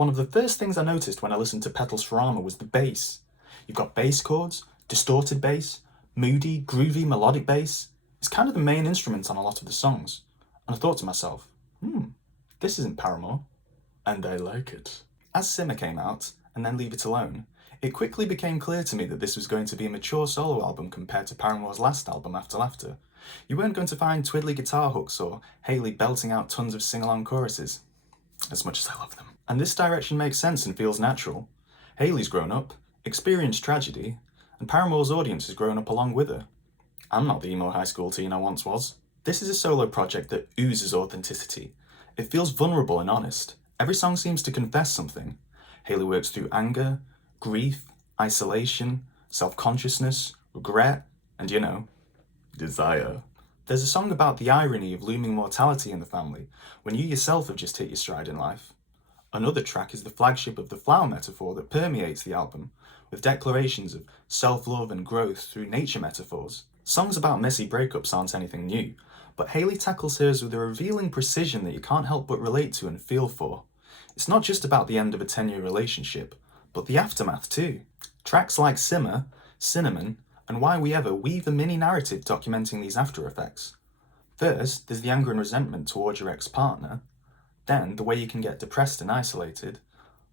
One of the first things I noticed when I listened to Petals Foreseeable was the bass. You've got bass chords, distorted bass, moody, groovy, melodic bass. It's kind of the main instrument on a lot of the songs. And I thought to myself, this isn't Paramore. And I like it. As Simmer came out, and then Leave It Alone, it quickly became clear to me that this was going to be a mature solo album compared to Paramore's last album, After Laughter. You weren't going to find twiddly guitar hooks or Hayley belting out tons of sing-along choruses, as much as I love them. And this direction makes sense and feels natural. Hayley's grown up, experienced tragedy, and Paramore's audience has grown up along with her. I'm not the emo high school teen I once was. This is a solo project that oozes authenticity. It feels vulnerable and honest. Every song seems to confess something. Hayley works through anger, grief, isolation, self-consciousness, regret, and desire. There's a song about the irony of looming mortality in the family when you yourself have just hit your stride in life. Another track is the flagship of the flower metaphor that permeates the album, with declarations of self-love and growth through nature metaphors. Songs about messy breakups aren't anything new, but Hayley tackles hers with a revealing precision that you can't help but relate to and feel for. It's not just about the end of a 10-year relationship, but the aftermath too. Tracks like Simmer, Cinnamon, and Why We Ever weave a mini-narrative documenting these after effects. First, there's the anger and resentment towards your ex-partner, then the way you can get depressed and isolated,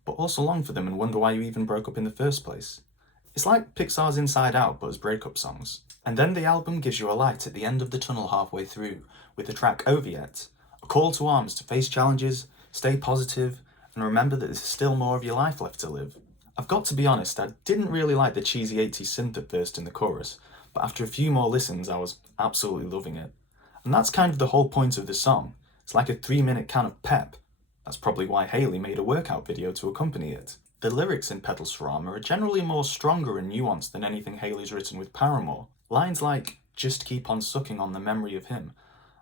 but also long for them and wonder why you even broke up in the first place. It's like Pixar's Inside Out but as breakup songs. And then the album gives you a light at the end of the tunnel halfway through, with the track Over Yet, a call to arms to face challenges, stay positive, and remember that there's still more of your life left to live. I've got to be honest, I didn't really like the cheesy 80s synth at first in the chorus, but after a few more listens I was absolutely loving it. And that's kind of the whole point of the song. It's like a 3-minute can of pep. That's probably why Hayley made a workout video to accompany it. The lyrics in Petals Foreseeable are generally more stronger and nuanced than anything Hayley's written with Paramore. Lines like, "Just keep on sucking on the memory of him,"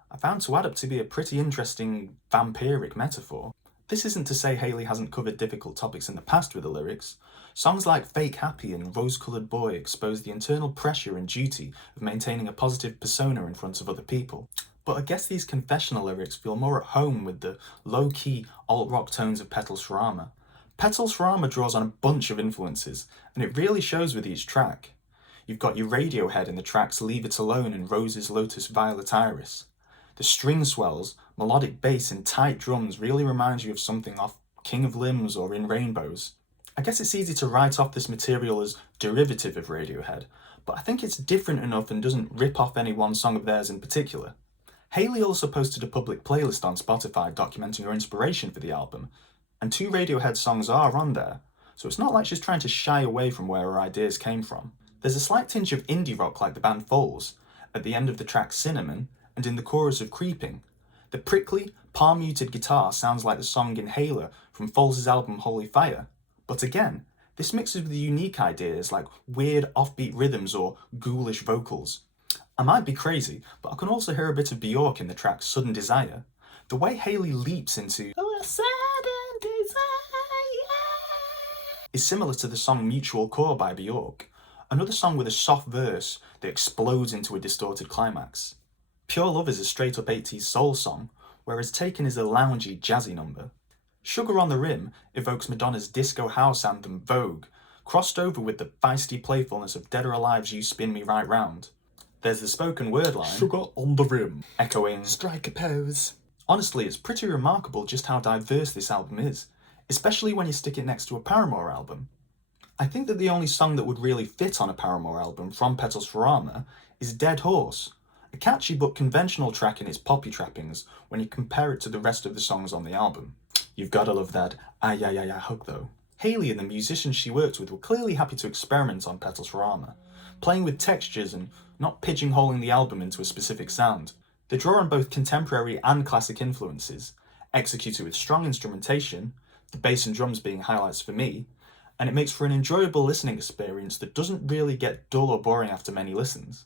I found to add up to be a pretty interesting vampiric metaphor. This isn't to say Hayley hasn't covered difficult topics in the past with the lyrics. Songs like Fake Happy and Rose-Coloured Boy expose the internal pressure and duty of maintaining a positive persona in front of other people. But I guess these confessional lyrics feel more at home with the low-key, alt-rock tones of Petals Foreseeable. Petals Foreseeable draws on a bunch of influences, and it really shows with each track. You've got your Radiohead in the tracks Leave It Alone and Rose's Lotus Violet Iris. The string swells, melodic bass and tight drums really remind you of something off King of Limbs or In Rainbows. I guess it's easy to write off this material as derivative of Radiohead, but I think it's different enough and doesn't rip off any one song of theirs in particular. Hayley also posted a public playlist on Spotify documenting her inspiration for the album, and 2 Radiohead songs are on there, so it's not like she's trying to shy away from where her ideas came from. There's a slight tinge of indie rock like the band Foals, at the end of the track Cinnamon, and in the chorus of Creeping. The prickly, palm-muted guitar sounds like the song Inhaler from Foals' album Holy Fire, but again, this mixes with unique ideas like weird offbeat rhythms or ghoulish vocals. I might be crazy, but I can also hear a bit of Bjork in the track Sudden Desire. The way Hayley leaps into a sudden desire is similar to the song Mutual Core by Bjork, another song with a soft verse that explodes into a distorted climax. Pure Love is a straight-up 80s soul song, whereas Taken is a loungy, jazzy number. Sugar on the Rim evokes Madonna's disco house anthem Vogue, crossed over with the feisty playfulness of Dead or Alive's You Spin Me Right Round. There's the spoken word line, "Sugar on the Rim," echoing, "Strike a pose." Honestly, it's pretty remarkable just how diverse this album is, especially when you stick it next to a Paramore album. I think that the only song that would really fit on a Paramore album from Petals Foreseeable is Dead Horse, a catchy but conventional track in its poppy trappings when you compare it to the rest of the songs on the album. You've gotta love that "ay ay ay ay" hook though. Hayley and the musicians she worked with were clearly happy to experiment on Petals Foreseeable, playing with textures and not pigeonholing the album into a specific sound. They draw on both contemporary and classic influences, execute it with strong instrumentation, the bass and drums being highlights for me, and it makes for an enjoyable listening experience that doesn't really get dull or boring after many listens.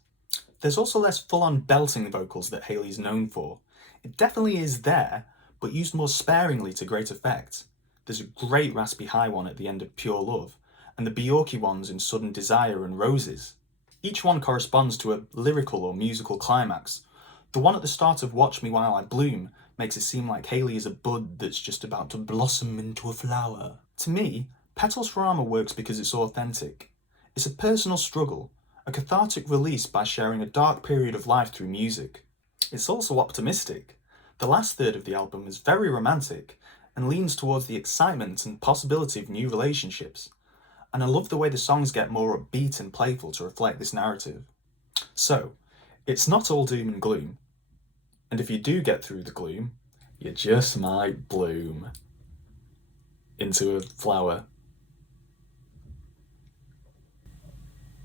There's also less full-on belting vocals that Hayley's known for. It definitely is there, but used more sparingly to great effect. There's a great raspy high one at the end of Pure Love, and the Bjorky ones in Sudden Desire and Roses. Each one corresponds to a lyrical or musical climax. The one at the start of Watch Me While I Bloom makes it seem like Hayley is a bud that's just about to blossom into a flower. To me, Petals for Armour works because it's authentic. It's a personal struggle, a cathartic release by sharing a dark period of life through music. It's also optimistic. The last third of the album is very romantic and leans towards the excitement and possibility of new relationships. And I love the way the songs get more upbeat and playful to reflect this narrative. So, it's not all doom and gloom. And if you do get through the gloom, you just might bloom into a flower.